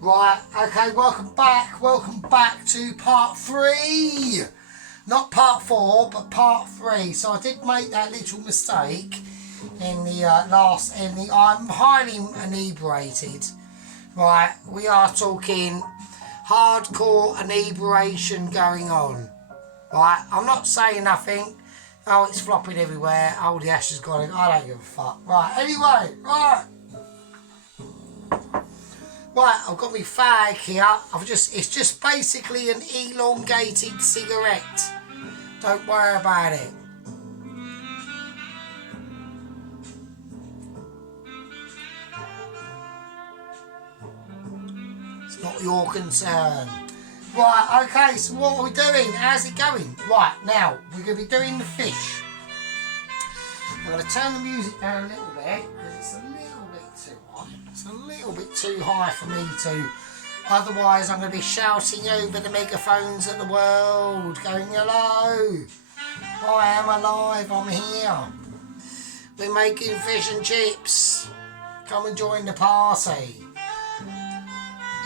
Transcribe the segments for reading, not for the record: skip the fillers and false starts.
Right, okay, welcome back to part 3. Not part 4, but part 3. So I did make that little mistake in the I'm highly inebriated. Right, we are talking hardcore inebriation going on. Right, I'm not saying nothing. Oh, it's flopping everywhere. Oh, the ash has gone in. I don't give a fuck. Right, anyway, right. Right, I've got my fag here. It's just basically an elongated cigarette. Don't worry about it. It's not your concern. Right, okay, so what are we doing? How's it going? Right, now, we're going to be doing the fish. I'm going to turn the music down a little bit, because it's a little bit too high. It's a little bit too high for me to... Otherwise, I'm going to be shouting over the megaphones at the world, going, hello, I am alive, I'm here. We're making fish and chips. Come and join the party.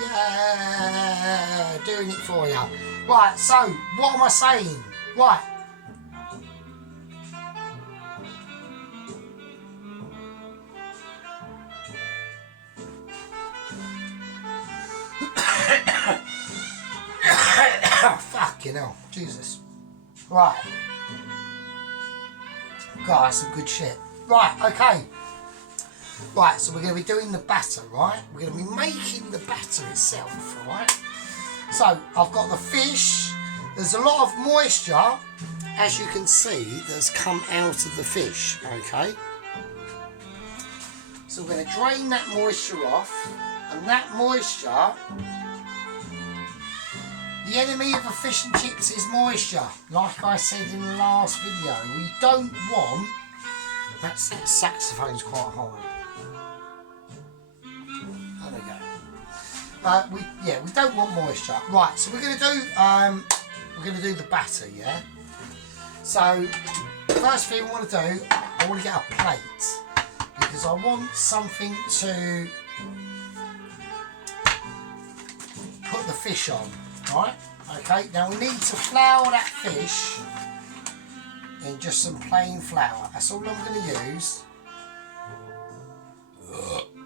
Yeah, doing it for you. Right, so, what am I saying? Right. Fucking hell, Jesus. Right. God, that's some good shit. Right, okay. Right, so we're going to be doing the batter, right? We're going to be making the batter itself, right? So, I've got the fish. There's a lot of moisture, as you can see, that's come out of the fish, okay? So we're going to drain that moisture off, and that moisture... The enemy of a fish and chips is moisture. Like I said in the last video, we don't want... That saxophone's quite high. There we go. We don't want moisture. Right, so we're going to do the batter, yeah? So, first thing I want to do, I want to get a plate. Because I want something to put the fish on. Right, okay, now we need to flour that fish in just some plain flour. That's all I'm going to use.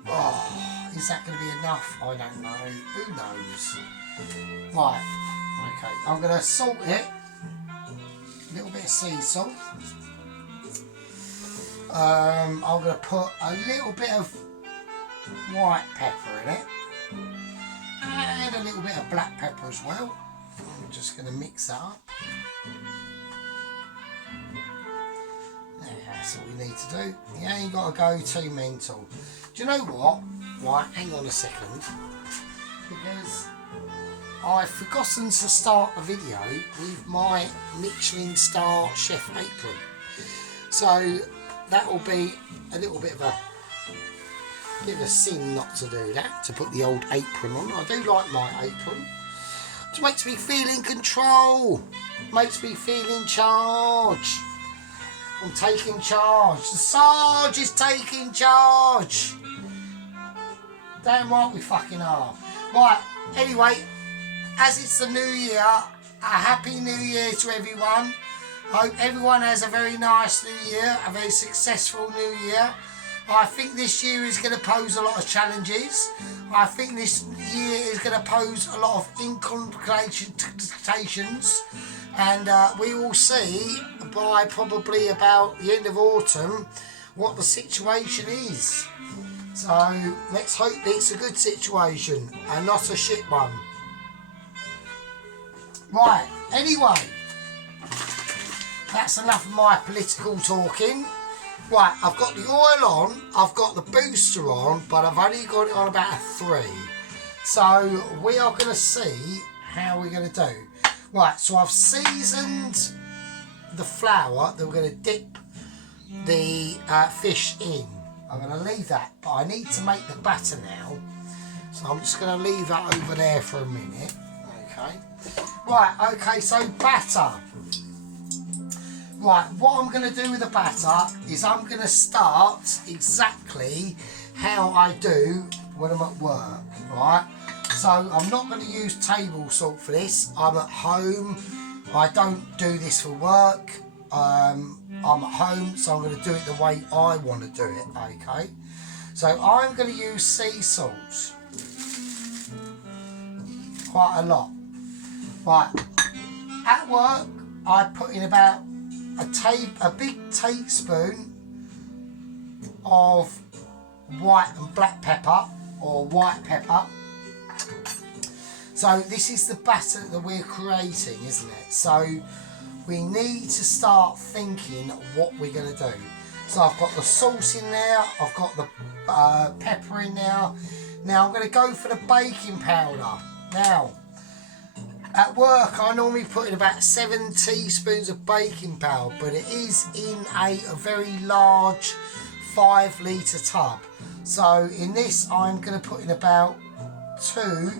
Oh, is that going to be enough? I don't know. Who knows? Right, okay, I'm going to salt it. A little bit of sea salt. I'm going to put a little bit of white pepper in it. And a little bit of black pepper as well. I'm just going to mix that up. That's what we need to do. You ain't got to go too mental. Do you know what? Right, hang on a second. Because I've forgotten to start the video with my Michelin star chef apron. So that will be a little bit of a sin not to do that, to put the old apron on. I do like my apron. It makes me feel in control. Makes me feel in charge. I'm taking charge. The Sarge is taking charge. Damn right we fucking are. Right, anyway, as it's the new year, a happy new year to everyone. Hope everyone has a very nice new year, a very successful new year. I think this year is going to pose a lot of challenges. I think this year is going to pose a lot of incantations, and we will see by probably about the end of autumn what the situation is. So let's hope it's a good situation and not a shit one. Right, anyway, that's enough of my political talking. Right, I've got the oil on, I've got the booster on, but I've only got it on about a 3. So we are going to see how we're going to do. Right, so I've seasoned the flour that we're going to dip the fish in. I'm going to leave that, but I need to make the batter now. So I'm just going to leave that over there for a minute. Okay. Right, okay, so batter. Right, what I'm going to do with the batter is I'm going to start exactly how I do when I'm at work, right? So I'm not going to use table salt for this. I'm at home. I don't do this for work. I'm at home, so I'm going to do it the way I want to do it, okay? So I'm going to use sea salt. Quite a lot. Right, at work, I put in about a big teaspoon of white and black pepper, or white pepper. So this is the batter that we're creating, isn't it? So we need to start thinking what we're going to do. So I've got the salt in there, I've got the pepper in there. Now I'm going to go for the baking powder. Now, at work I normally put in about 7 teaspoons of baking powder, but it is in a very large 5-litre tub. So in this I'm going to put in about 3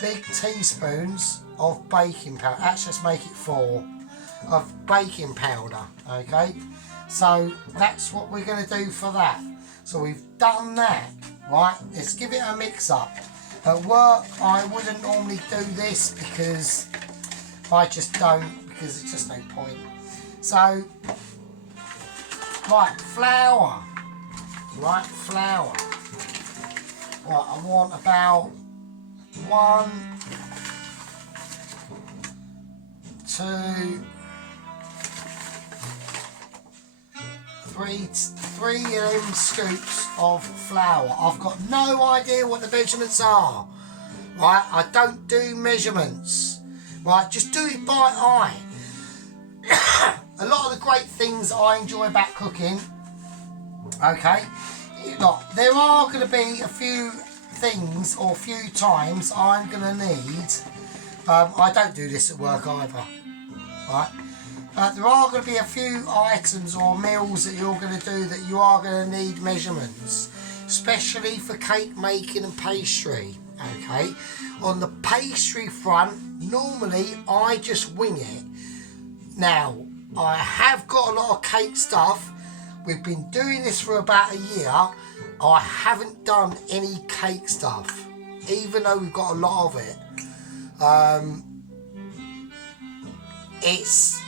big teaspoons of baking powder. Actually, let's make it 4 of baking powder. Okay, so that's what we're going to do for that. So we've done that, right? Let's give it a mix up. At work I wouldn't normally do this because I just don't, because it's just no point. So right, flour. Right, flour. Right, I want about 1, 2, 3 of them scoops of flour. I've got no idea what the measurements are. Right, I don't do measurements. Right, just do it by eye. A lot of the great things I enjoy about cooking, okay, look, there are going to be a few things or a few times I'm going to need, I don't do this at work either, right, there are going to be a few items or meals that you're going to do that you are going to need measurements, especially for cake making and pastry, okay. On the pastry front, normally I just wing it. Now, I have got a lot of cake stuff. We've been doing this for about a year. I haven't done any cake stuff, even though we've got a lot of it. It's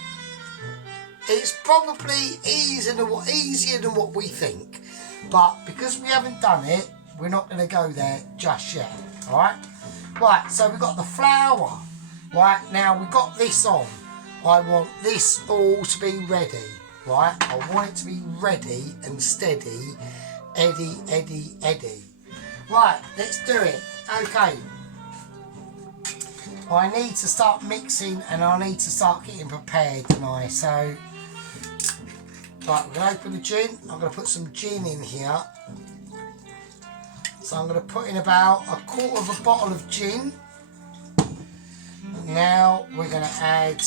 probably easier than what we think, but because we haven't done it, we're not going to go there just yet. All right. Right. So we've got the flour. Right, now we've got this on. I want this all to be ready. Right, I want it to be ready and steady. Eddy, eddy, eddy. Right, let's do it. Okay. I need to start mixing and I need to start getting prepared tonight. So, right, we're going to open the gin. I'm going to put some gin in here. So I'm going to put in about 1/4 of a bottle of gin. Now we're going to add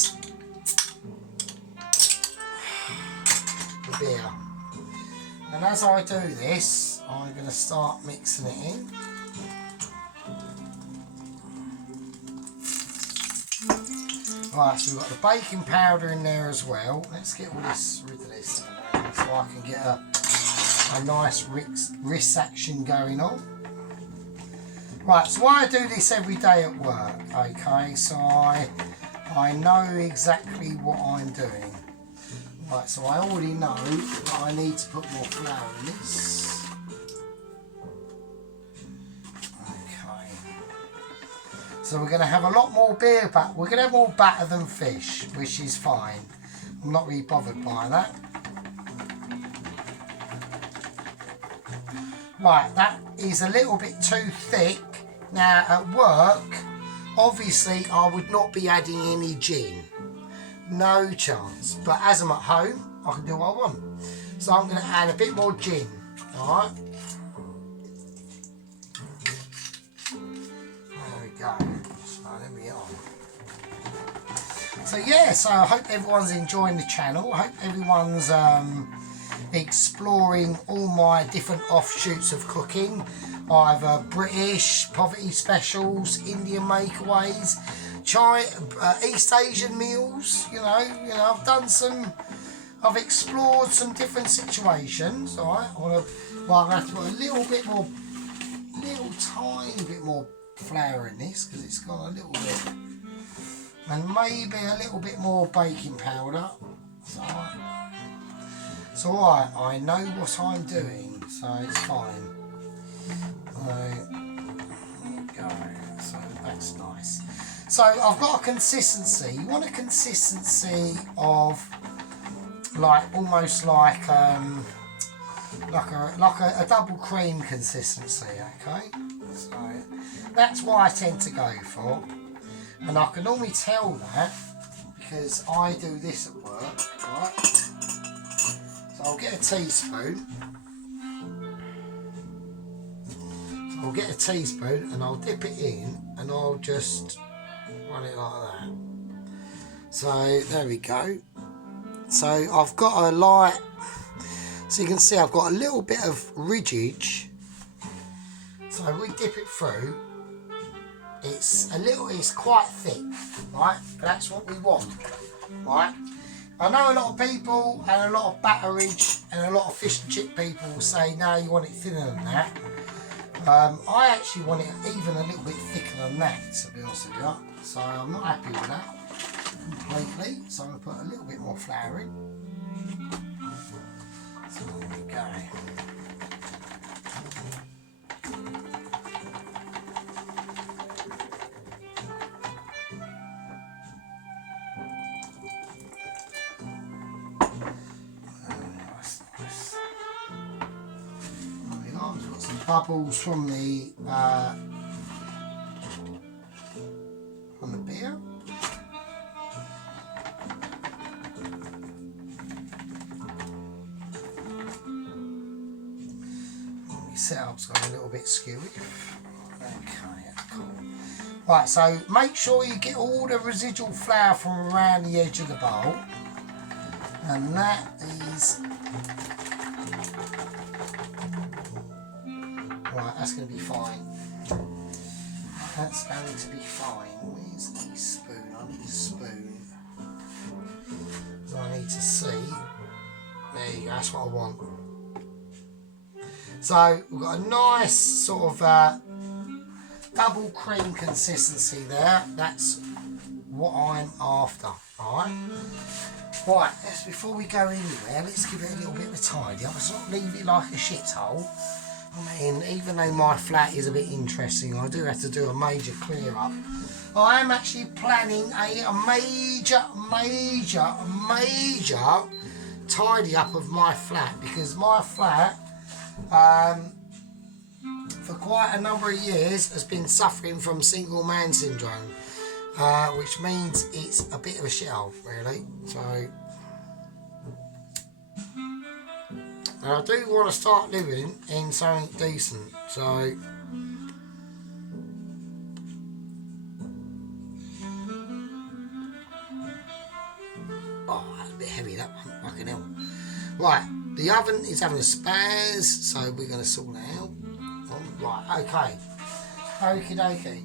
the beer. And as I do this, I'm going to start mixing it in. Right, so we've got the baking powder in there as well. Let's get all this rid of this so I can get a nice wrist action going on. Right, so I do this every day at work, okay, so I know exactly what I'm doing. Right, so I already know that I need to put more flour in this. Okay. So we're going to have a lot more beer batter. We're going to have more batter than fish, which is fine. I'm not really bothered by that. Right, that is a little bit too thick. Now at work, obviously I would not be adding any gin. No chance. But as I'm at home, I can do what I want. So I'm going to add a bit more gin. Alright. There we go. So there we are. So yeah, so I hope everyone's enjoying the channel. I hope everyone's exploring all my different offshoots of cooking. Either British, poverty specials, Indian makeaways, East Asian meals, you know, I've explored some different situations, alright. I'm going to have to put a little bit more little tiny bit more flour in this because it's got a little bit, and maybe a little bit more baking powder. It's alright, I know what I'm doing, so it's fine. There we go, so that's nice. So I've got a consistency. You want a consistency of like almost like a double cream consistency, okay? So that's what I tend to go for, and I can normally tell that because I do this at work, right? So I'll get a teaspoon. I'll get a teaspoon and I'll dip it in and I'll just run it like that. So there we go. So I've got a light, so you can see I've got a little bit of ridgage. So we dip it through. It's quite thick, right? That's what we want, right? I know a lot of people and a lot of batterage and a lot of fish and chip people will say, no, you want it thinner than that. I actually want it even a little bit thicker than that, to be honest with you. So I'm not happy with that completely. So I'm going to put a little bit more flour in. So there we go. Bubbles from the beer. The setup's got a little bit skewy. Okay, cool. Right, so make sure you get all the residual flour from around the edge of the bowl, and that is. Right, that's going to be fine. That's going to be fine. Where's the spoon? I need a spoon. So I need to see. There you go, that's what I want. So we've got a nice sort of double cream consistency there. That's what I'm after. Alright. Right, before we go anywhere, let's give it a little bit of a tidy up. Let's not leave it like a shithole. I mean, even though my flat is a bit interesting, I do have to do a major clear up. I am actually planning a major tidy up of my flat, because my flat, for quite a number of years, has been suffering from single man syndrome, which means it's a bit of a shithole, really. So. And I do want to start living in something decent, so oh, that's a bit heavy, that one, fucking hell. Right, the oven is having a spaz, so we're going to sort that out. Right, okay. Okie dokie.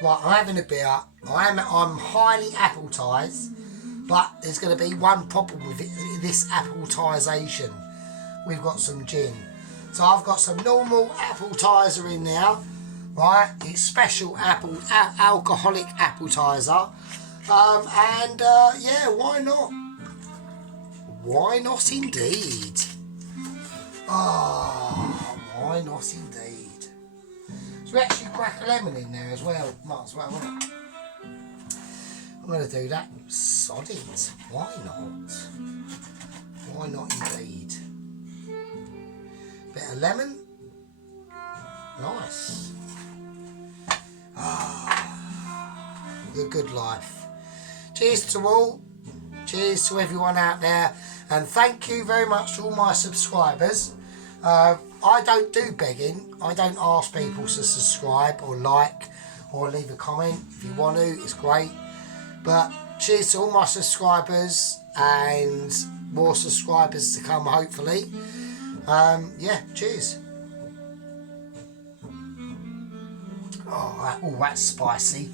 Right, I'm having a beer. I'm highly appletised, but there's going to be one problem with this appletisation. We've got some gin. So I've got some normal appetiser in there, right? It's special alcoholic appetiser. Yeah, why not? Why not indeed? Oh, why not indeed? So we actually crack a lemon in there as well. Might as well, won't it? I'm going to do that. Sod it. Why not? Why not indeed? Bit of lemon. Nice. Ah, the good life. Cheers to all. Cheers to everyone out there. And thank you very much to all my subscribers. I don't do begging. I don't ask people to subscribe or like or leave a comment. If you want to, it's great. But cheers to all my subscribers, and more subscribers to come, hopefully. Yeah, cheers. Oh, that's spicy.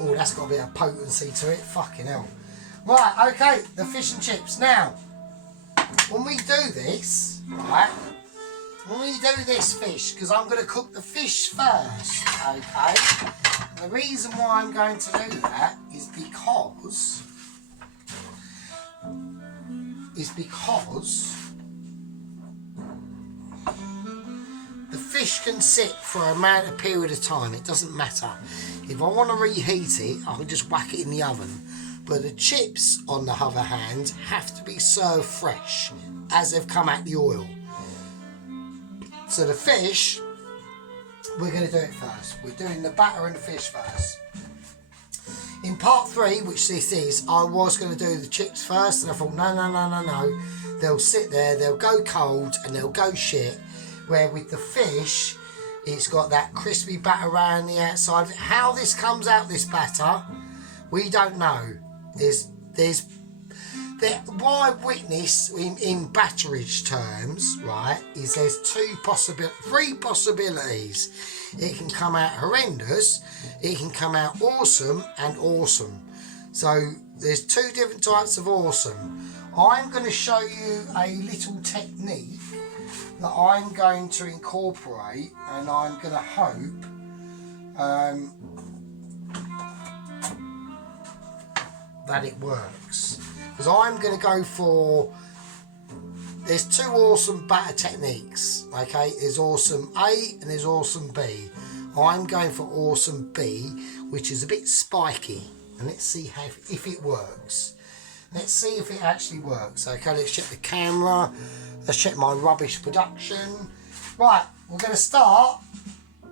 Oh, that's got a bit of potency to it. Fucking hell. Right, okay, the fish and chips. Now, when we do this, right, when we do this fish, because I'm going to cook the fish first, okay? And the reason why I'm going to do that is because the fish can sit for a amount of period of time. It doesn't matter. If I want to reheat it, I can just whack it in the oven. But the chips, on the other hand, have to be served fresh as they've come out the oil. So the fish, we're going to do it first. We're doing the batter and the fish first. In part 3, which this is, I was going to do the chips first, and I thought, no. They'll sit there, they'll go cold, and they'll go shit. Where with the fish, it's got that crispy batter around the outside of it. How this comes out, this batter, we don't know. What I witness in batterage terms, right, is there's three possibilities. It can come out horrendous, it can come out awesome and awesome. So there's 2 different types of awesome. I'm going to show you a little technique that I'm going to incorporate, and I'm going to hope that it works, because I'm going to go for, there's 2 awesome batter techniques, okay? There's awesome A and there's awesome B. I'm going for awesome B, which is a bit spiky, and let's see if it works. Let's see if it actually works. Okay, let's check the camera, let's check my rubbish production. Right, we're going to start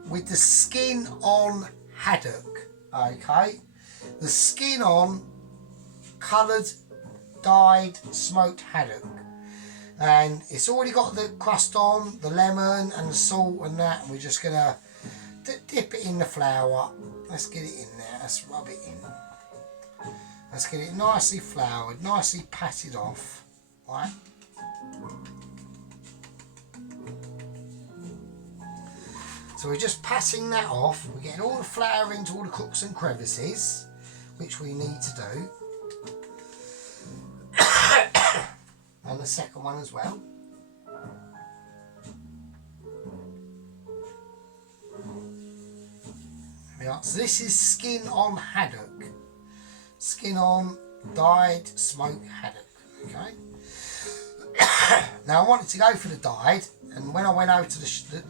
with the skin on haddock, okay? The skin on coloured, dyed, smoked haddock. And it's already got the crust on, the lemon and the salt and that. And we're just going to dip it in the flour. Let's get it in there, let's rub it in. Let's get it nicely floured, nicely patted off, right? So we're just patting that off. We're getting all the flour into all the crooks and crevices, which we need to do. And the second one as well. There we are. So this is skin on haddock. Skin on dyed smoked haddock, okay? Now I wanted to go for the dyed, and when I went over to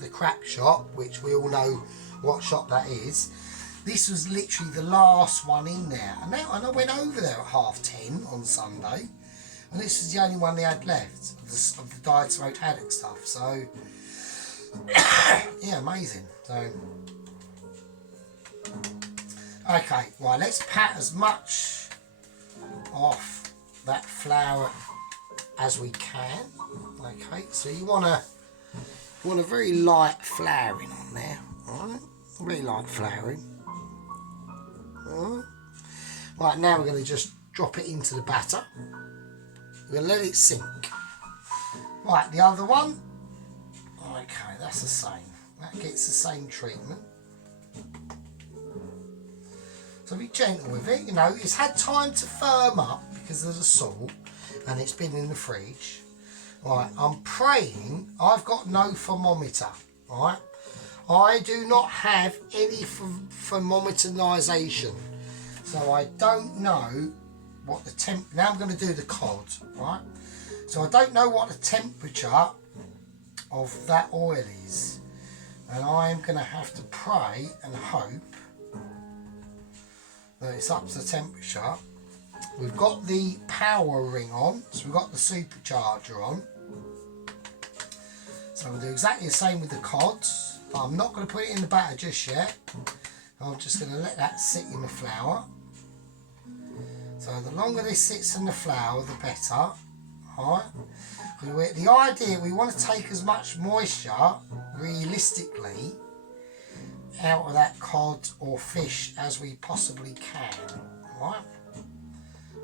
the crap shop, which we all know what shop that is, this was literally the last one in there. And I went over there at 10:30 on Sunday, and this is the only one they had left of the dyed smoked haddock stuff. So yeah, amazing. So okay, right, let's pat as much off that flour as we can. Okay, so you want a very light flouring on there, alright? Very light flouring. Alright. Right, now we're going to just drop it into the batter. We're going to let it sink. Right, the other one. Okay, that's the same. That gets the same treatment. So be gentle with it, you know, it's had time to firm up because of the salt and it's been in the fridge. Right, I'm praying, I've got no thermometer, right? I do not have any thermometerisation, so I don't know what the temp. Now I'm going to do the cod, right? So I don't know what the temperature of that oil is, and I'm going to have to pray and hope that it's up to the temperature. We've got the power ring on, so we've got the supercharger on. So we'll do exactly the same with the cods, but I'm not going to put it in the batter just yet. I'm just going to let that sit in the flour. So the longer this sits in the flour, the better. Alright. The idea, we want to take as much moisture, realistically, out of that cod or fish as we possibly can. Alright.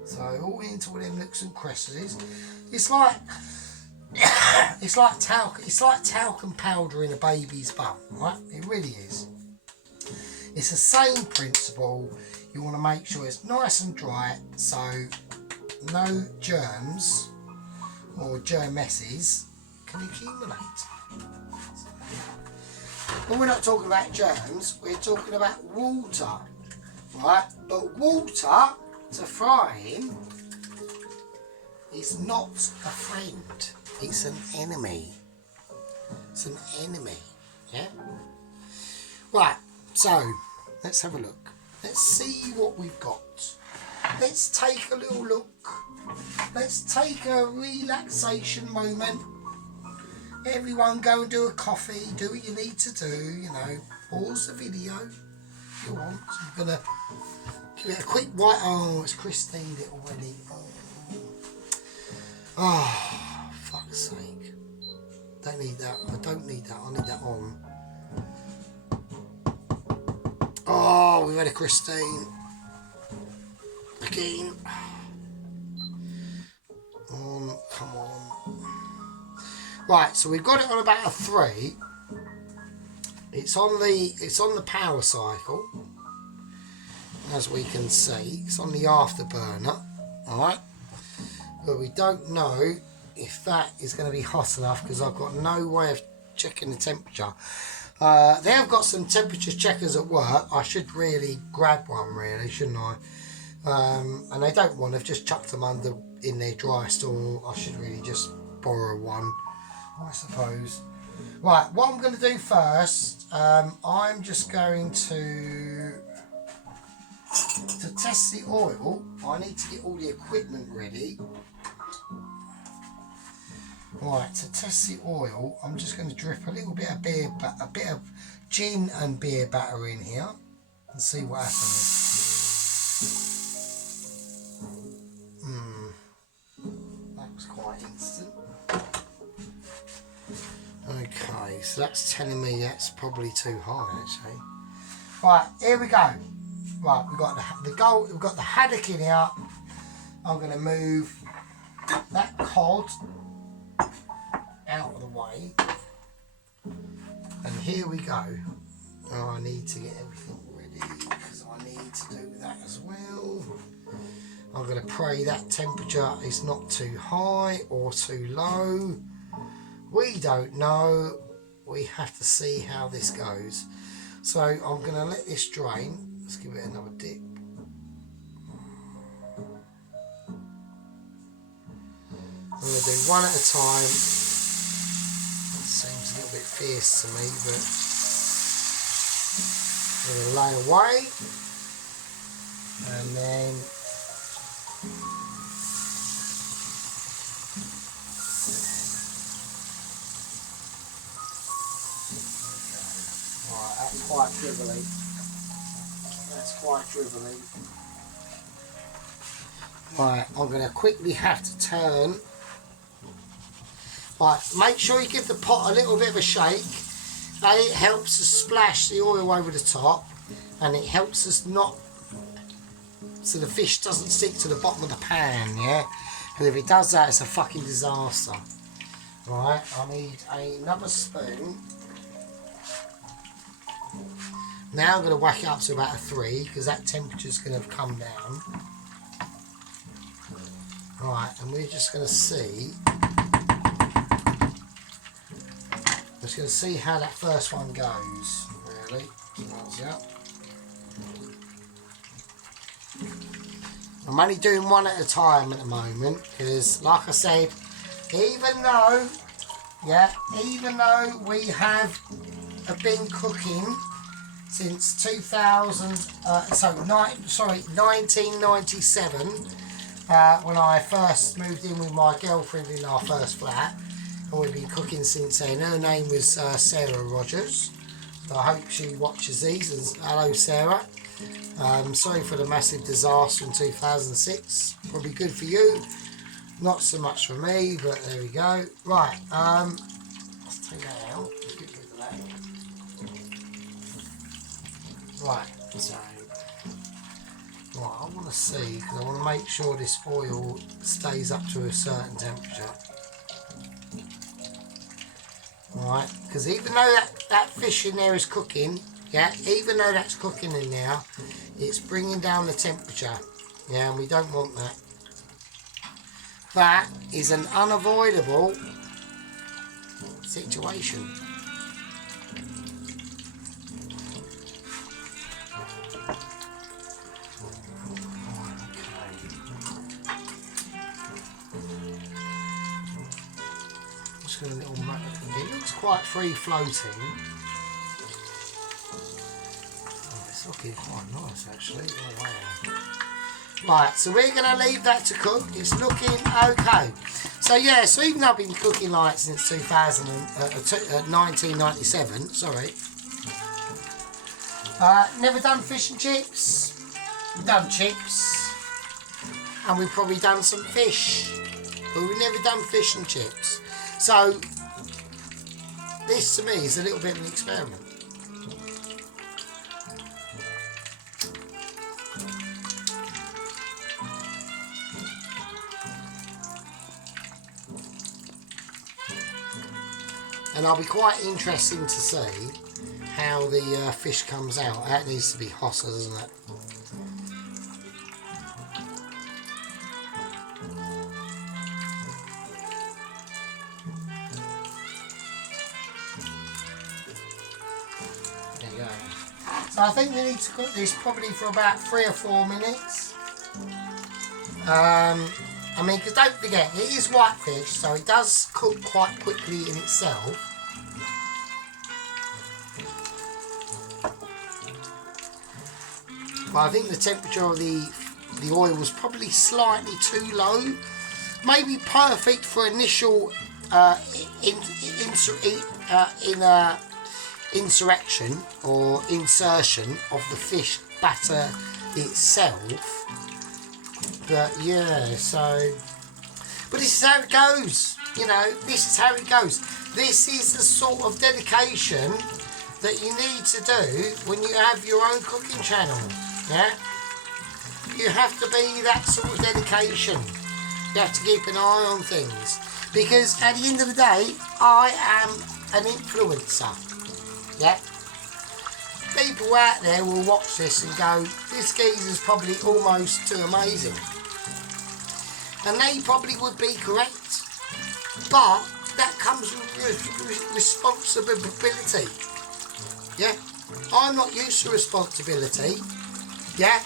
So all into all them nooks and crevices. It's like talcum powder in a baby's bum, right? It really is. It's the same principle. You want to make sure it's nice and dry, so no germs or germeses can accumulate. But we're not talking about germs, we're talking about water, right? But water to fry in is not a friend, it's an enemy. It's an enemy, yeah? Right, so let's have a look. Let's see what we've got. Let's take a little look. Let's take a relaxation moment. Everyone go and do a coffee, do what you need to do, you know. Pause the video if you want. I'm going to give it a quick white. Oh, it's Christine it already. Oh, fuck's sake. Don't need that. I don't need that. I need that on. Oh, we've had a Christine. Again. Come on. Right, so we've got it on about a 3. It's on the power cycle, as we can see. It's on the afterburner, alright? But we don't know if that is going to be hot enough because I've got no way of checking the temperature. They have got some temperature checkers at work. I should really grab one, really, shouldn't I? And they don't want. They've just chucked them in their dry store. I should really just borrow one, I suppose. Right, what I'm going to do first, I'm just going to test the oil. I need to get all the equipment ready. Right, to test the oil, I'm just going to drip a little bit of a bit of gin and beer batter in here and see what happens. That was quite instant. Okay, so that's telling me that's probably too high actually. Right, here we go. Right, we've got we've got the haddock in here. I'm going to move that cod out of the way, and here we go. Oh, I need to get everything ready because I need to do that as well. I'm going to pray that temperature is not too high or too low. We don't know. We have to see how this goes. So I'm going to let this drain. Let's give it another dip. I'm going to do one at a time. Seems a little bit fierce to me, but I'm going to lay away, and then right, that's quite dribbly. That's quite dribbly. Right, I'm going to quickly have to turn. Right, make sure you give the pot a little bit of a shake. It helps us splash the oil over the top, and it helps us not, so the fish doesn't stick to the bottom of the pan, yeah? Because if it does that, it's a fucking disaster. Right, I need another spoon. Now I'm going to whack it up to about a 3, because that temperature's going to have come down. Right, and we're just going to see. Just going to see how that first one goes, really. I'm only doing one at a time at the moment because, like I said, even though we have been cooking since 1997, when I first moved in with my girlfriend in our first flat. And we've been cooking since then. Her name was Sarah Rogers. I hope she watches these. And hello, Sarah. Sorry for the massive disaster in 2006. Probably good for you. Not so much for me, but there we go. Right, let's take that out. Let's get rid of that. Right, so I want to see, because I want to make sure this oil stays up to a certain temperature. Right, because even though that fish in there is cooking, yeah, even though that's cooking in there, it's bringing down the temperature, yeah, and we don't want that. that is an unavoidable situation. Just going to little. It looks quite free floating. Oh, it's looking quite nice actually. Oh, wow. Right, so we're going to leave that to cook. It's looking okay. So yeah, so even though I've been cooking like since 1997, sorry. Never done fish and chips. We've done chips. And we've probably done some fish. But we've never done fish and chips. So, this to me is a little bit of an experiment. And I'll be quite interested to see how the fish comes out. That needs to be hotter, doesn't it? There you go. So I think we need to cook this probably for about 3 or 4 minutes. I mean, because don't forget, it is white fish, so it does cook quite quickly in itself. But I think the temperature of the oil was probably slightly too low. Maybe perfect for initial insurrection or insertion of the fish batter itself. But yeah, so, but this is how it goes, you know, this is how it goes. This is the sort of dedication that you need to do when you have your own cooking channel, yeah? You have to be that sort of dedication. You have to keep an eye on things. Because at the end of the day, I am an influencer, yeah? People out there will watch this and go, this geezer's probably almost too amazing. And they probably would be correct. But that comes with responsibility. Yeah? I'm not used to responsibility. Yeah?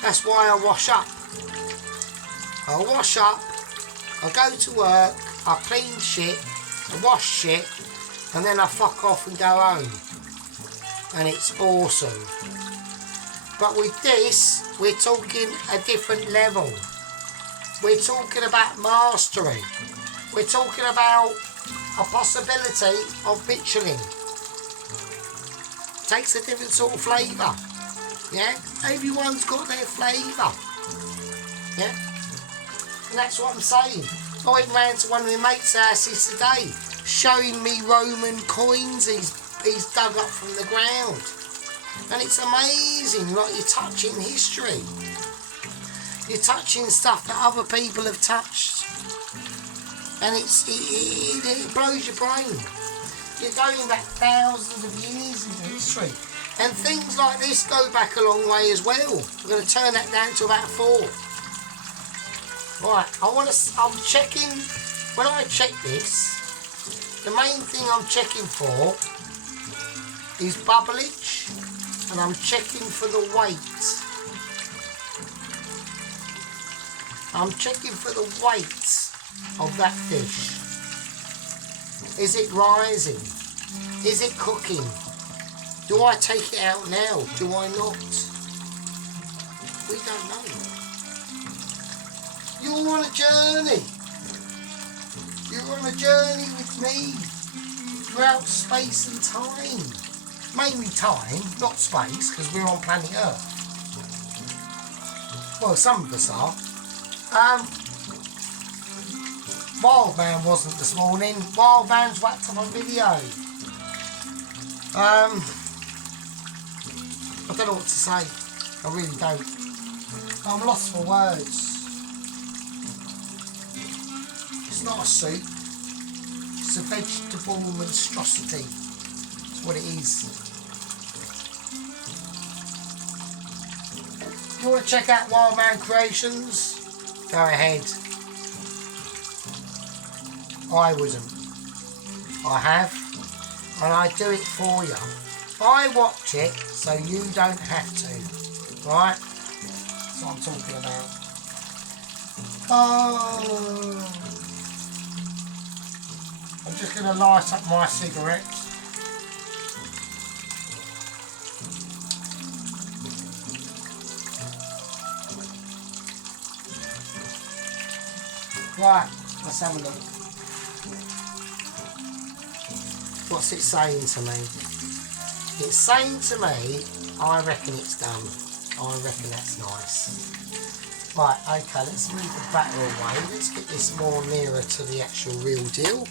That's why I wash up. I wash up, I go to work, I clean shit, I wash shit, and then I fuck off and go home. And it's awesome. But with this, we're talking a different level. We're talking about mastery. We're talking about a possibility of Michelin. Takes a different sort of flavour. Yeah? Everyone's got their flavour. Yeah? And that's what I'm saying. I went round to one of my mates' houses today, showing me Roman coins he's dug up from the ground. And it's amazing, like you're touching history. You're touching stuff that other people have touched. And it blows your brain. You're going back thousands of years into history. And things like this go back a long way as well. We're going to turn that down to about 4. Right, I'm checking, when I check this, the main thing I'm checking for is bubblage, and I'm checking for the weight. I'm checking for the weight of that fish. Is it rising? Is it cooking? Do I take it out now? Do I not? We don't know. You're on a journey. You're on a journey with me throughout space and time. Mainly time, not space, because we're on planet Earth. Well, some of us are. Wild Man wasn't this morning. Wild Man's whacked on a video. I don't know what to say. I really don't. I'm lost for words. It's not a soup. It's a vegetable monstrosity. That's what it is. If you want to check out Wild Man Creations, go ahead. I wouldn't. I have, and I do it for you. I watch it so you don't have to, right? That's what I'm talking about. Oh, I'm just going to light up my cigarettes. Right, let's have a look. What's it saying to me? It's saying to me, I reckon it's done. I reckon that's nice. Right, okay, let's move the batter away. Let's get this more nearer to the actual real deal.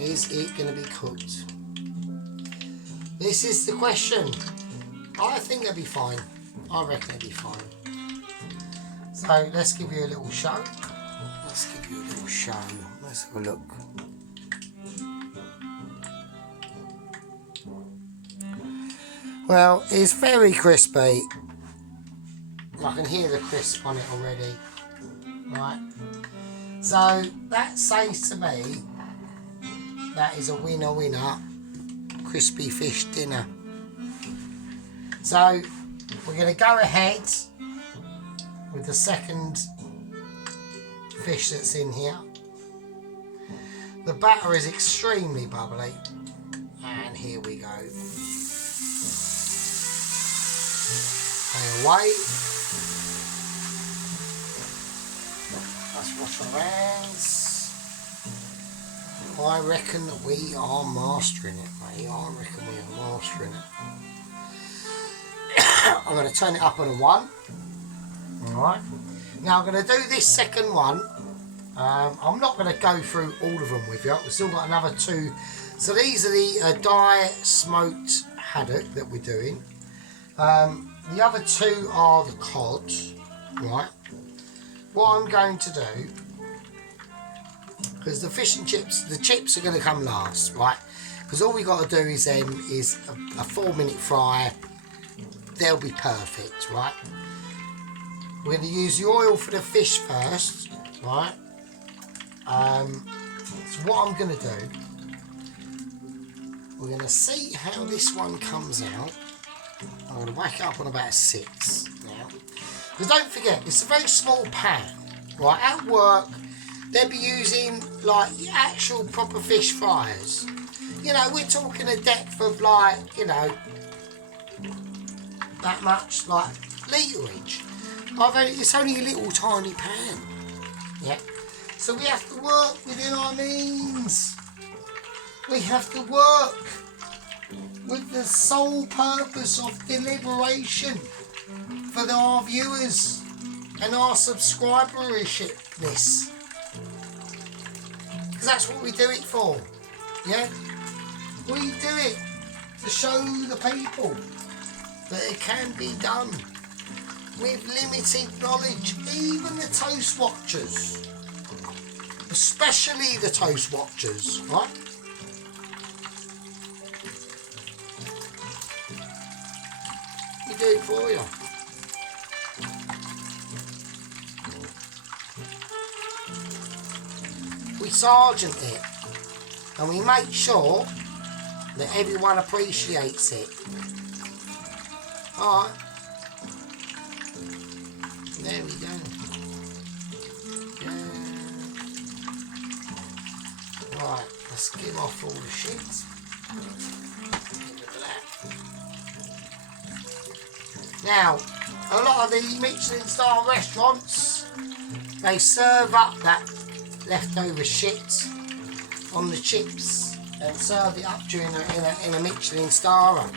Is it going to be cooked? This is the question. I think it'll be fine. I reckon it'll be fine. So let's give you a little show. Let's give you a little show. Let's have a look. Well, it's very crispy. I can hear the crisp on it already. Right. So that says to me that is a winner crispy fish dinner. So we're going to go ahead with the second fish that's in here. The batter is extremely bubbly, and here we go. And away. Let's wash our hands. I reckon that we are mastering it, mate. I reckon we are mastering it. I'm going to turn it up on a 1. Alright. Now I'm going to do this second one. I'm not going to go through all of them with you. We've still got another 2. So these are the dry smoked haddock that we're doing. The other 2 are the cod. Right. What I'm going to do, because the fish and chips, the chips are going to come last, right? Because all we got to do is a 4-minute fry. They'll be perfect, right? We're going to use the oil for the fish first, right? So what I'm going to do, we're going to see how this one comes out. I'm going to whack it up on about 6 now. Because don't forget, it's a very small pan, right? At work, they'll be using like actual proper fish fryers. You know, we're talking a depth of like, you know, that much, like literage. It's only a little tiny pan. Yeah. So we have to work within our means. We have to work with the sole purpose of deliberation for our viewers and our subscribershipness. Because that's what we do it for. Yeah? We do it to show the people that it can be done with limited knowledge. Even the toast watchers, especially the toast watchers, right? We do it for you. We sergeant it, and we make sure that everyone appreciates it. Alright. There we go. Yeah. Right, let's get off all the shit. Look at that. Now, a lot of the Michelin star restaurants, they serve up that leftover shit on the chips and serve it up in a Michelin star.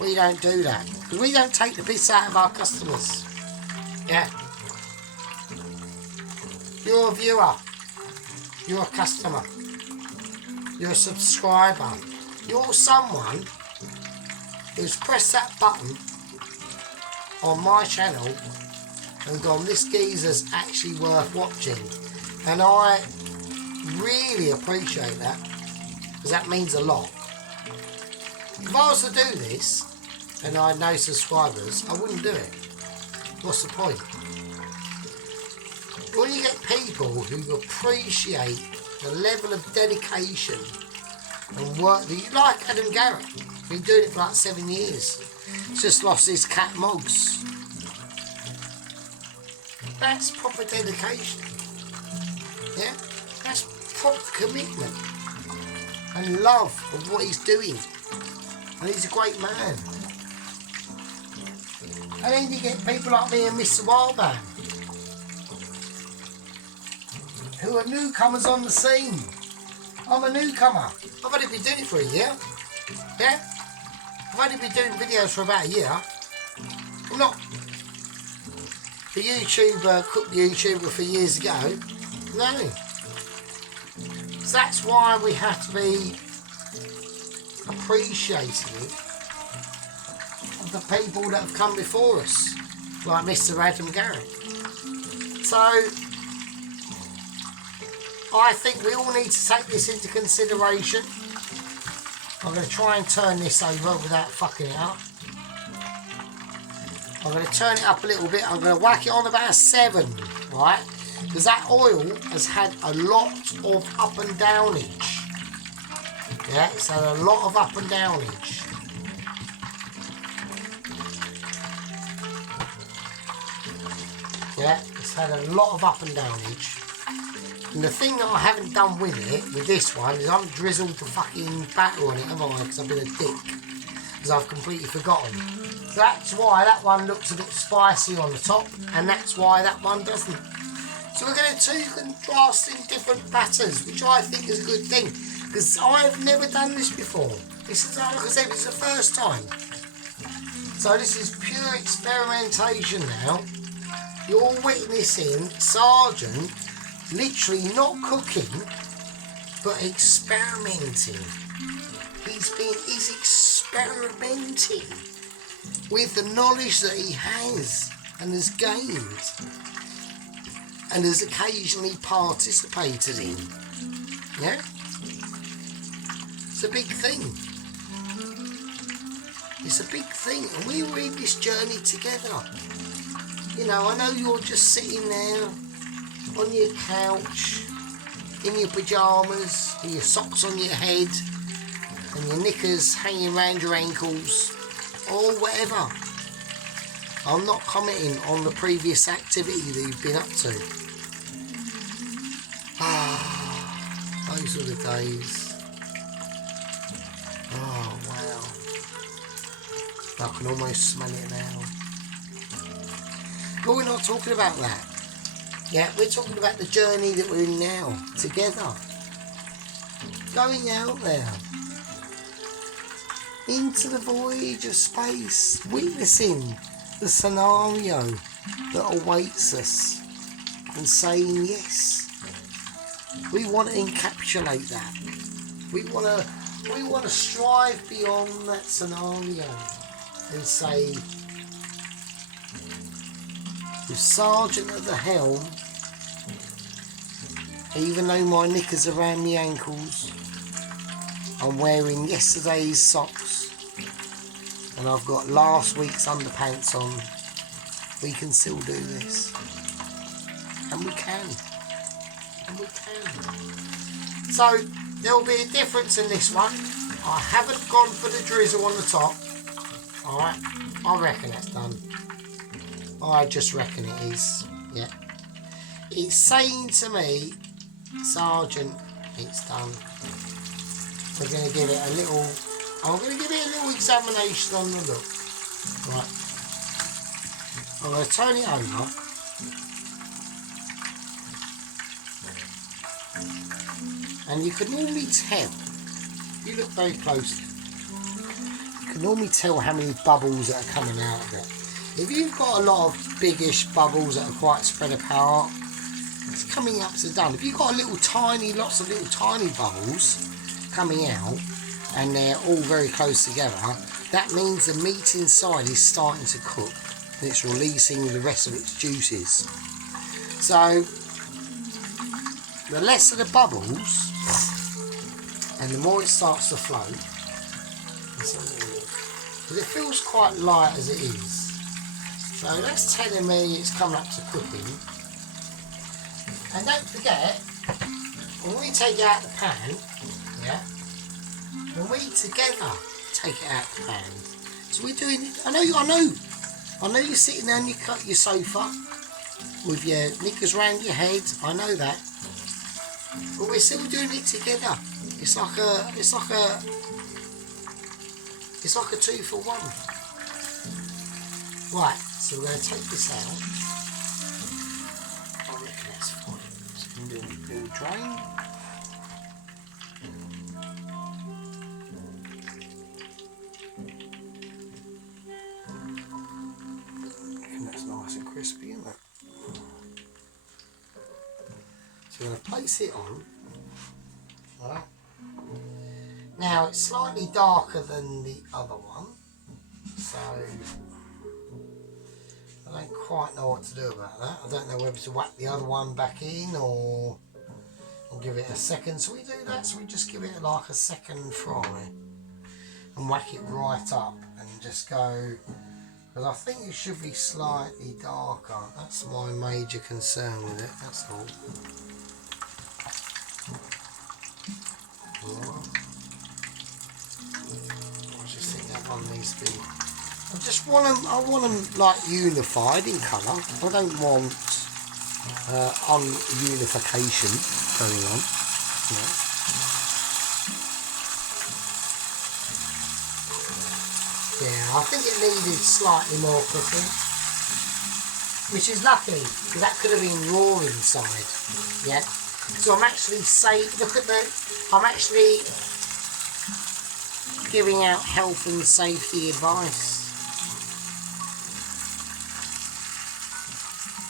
We don't do that, because we don't take the piss out of our customers. Yeah. You're a viewer. You're a customer. You're a subscriber. You're someone is press that button on my channel and gone, this geezer's actually worth watching. And I really appreciate that, because that means a lot. If I was to do this and I had no subscribers, I wouldn't do it. What's the point? When you get people who appreciate the level of dedication and work that you, like Adam Garrett, been doing it for like 7 years. He's just lost his cat Mogs. That's proper dedication. Yeah? That's proper commitment and love of what he's doing. And he's a great man. And then you get people like me and Mr. Wildman, who are newcomers on the scene. I'm a newcomer. I've only been doing it for a year. Yeah? I've only been doing videos for about a year. I'm not the YouTuber, cook YouTuber for years ago. No. So that's why we have to be appreciative of the people that have come before us, like Mr. Adam Garrett. So I think we all need to take this into consideration. I'm going to try and turn this over without fucking it up. I'm going to turn it up a little bit. I'm going to whack it on about a 7, right? Because that oil has had a lot of up and downage. Yeah, it's had a lot of up and downage. Yeah, it's had a lot of up and downage. And the thing that I haven't done with it, with this one, is I haven't drizzled the fucking batter on it, have I? Because I've been a dick. Because I've completely forgotten. So that's why that one looks a bit spicy on the top, and that's why that one doesn't. So we're going to do contrasting different batters, which I think is a good thing. Because I've never done this before. This is, like I said, it's the first time. So this is pure experimentation now. You're witnessing Sergeant literally not cooking, but experimenting. He's experimenting with the knowledge that he has and has gained and has occasionally participated in. Yeah? It's a big thing. It's a big thing, and we were in this journey together. You know, I know you're just sitting there on your couch, in your pyjamas, with your socks on your head, and your knickers hanging around your ankles, or whatever. I'm not commenting on the previous activity that you've been up to. Those were the days. Oh, wow. I can almost smell it now. But we're not talking about that. Yeah, we're talking about the journey that we're in now, together. Going out there. Into the void of space. Witnessing the scenario that awaits us. And saying yes. We want to encapsulate that. We want to strive beyond that scenario. And say, with Sergeant at the helm, even though my knickers are around my ankles, I'm wearing yesterday's socks and I've got last week's underpants on, we can still do this. And we can. And we can. So, there'll be a difference in this one. I haven't gone for the drizzle on the top. Alright, I reckon that's done. I just reckon it is. Yeah. It's saying to me, Sergeant, it's done. We're going to give it a little, I'm going to give it a little examination on the look. Right. I'm going to turn it over. And you can normally tell, you look very closely, you can normally tell how many bubbles that are coming out of it. If you've got a lot of biggish bubbles that are quite spread apart, it's coming up to done. If you've got lots of little tiny bubbles coming out, and they're all very close together, that means the meat inside is starting to cook and it's releasing the rest of its juices. So the less of the bubbles and the more it starts to float, because it feels quite light as it is. So that's telling me it's coming up to cooking. And don't forget, when we take it out of the pan, yeah, when we together take it out of the pan, so we're doing it. I know you're sitting there on your sofa with your knickers round your head. I know that, but we're still doing it together. It's like a 2-for-1. Right, so we're going to take this out. I reckon that's fine. Just going to do a drain. I reckon that's nice and crispy, isn't it? So we're going to place it on. Right. Now it's slightly darker than the other one, so I don't quite know what to do about that. I don't know whether to whack the other one back in or give it a second. So we do that, so we just give it like a second fry and whack it right up and just go, because I think it should be slightly darker. That's my major concern with it, that's all. Right. I just think that one needs to be. I want them like unified in colour. I don't want ununification going on. Yeah, I think it needed slightly more cooking, which is lucky because that could have been raw inside. Yeah. So I'm actually I'm actually giving out health and safety advice.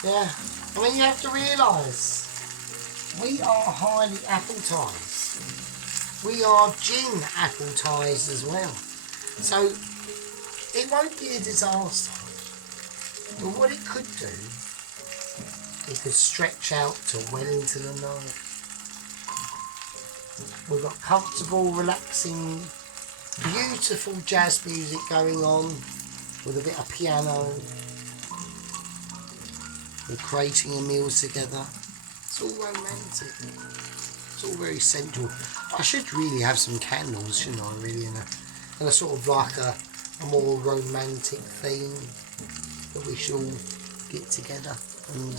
Yeah, I mean you have to realise we are highly appletised. We are gin appletised as well. So it won't be a disaster. But what it could do, it could stretch out to well into the night. We've got comfortable, relaxing, beautiful jazz music going on with a bit of piano. We're creating a meal together. It's all romantic. It's all very sensual. I should really have some candles, shouldn't I, really, and a sort of like a more romantic theme that we should all get together and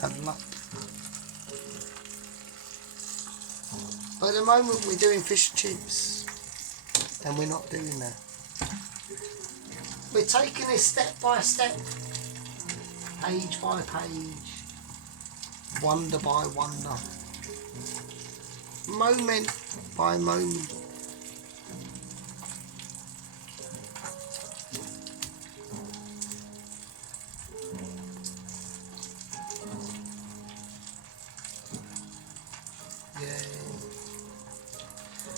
cuddle up. But at the moment we're doing fish and chips and we're not doing that. We're taking it step by step, page by page, wonder by wonder, moment by moment.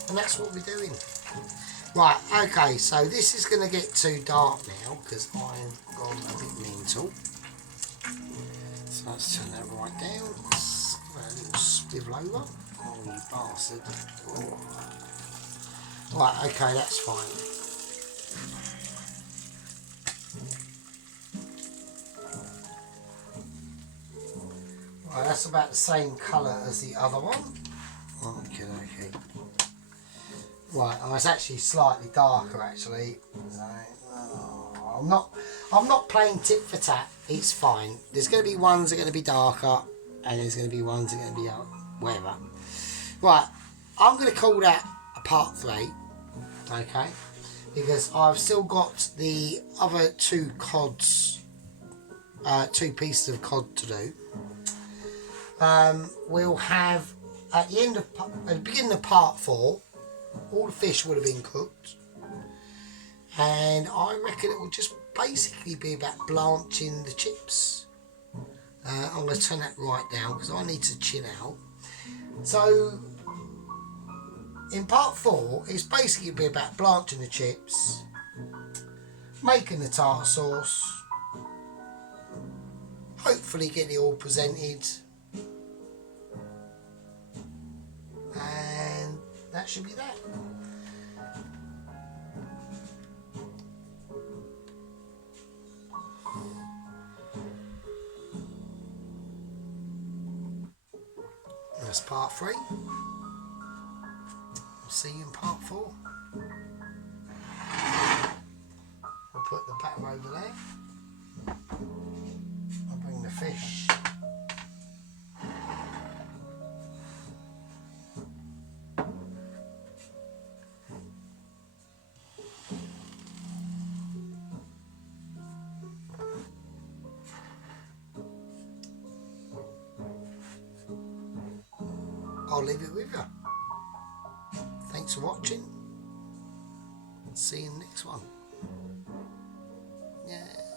And that's what we're doing. Right, okay, so this is going to get too dark now because I've gone a bit mental. So let's turn that right down. A little swivel over. Oh, you bastard. Oh. Right, okay, that's fine. Right, that's about the same colour as the other one. Okay. Right, oh, it's actually slightly darker actually. So, I'm not playing tit for tat. It's fine. There's going to be ones that are going to be darker, and there's going to be ones that are going to be whatever. Right, I'm going to call that a part 3. Okay, because I've still got the other 2 cods, 2 pieces of cod to do. We'll have at the beginning of part 4. All the fish would have been cooked, and I reckon it will just basically be about blanching the chips. I'm going to turn that right down because I need to chill out. So in part 4, it's basically be about blanching the chips, making the tartar sauce, hopefully getting it all presented, and that should be that. That's part 3. I'll see you in part 4. I'll put the batter over there. I'll bring the fish. I'll leave it with you. Thanks for watching. See you in the next one. Yeah.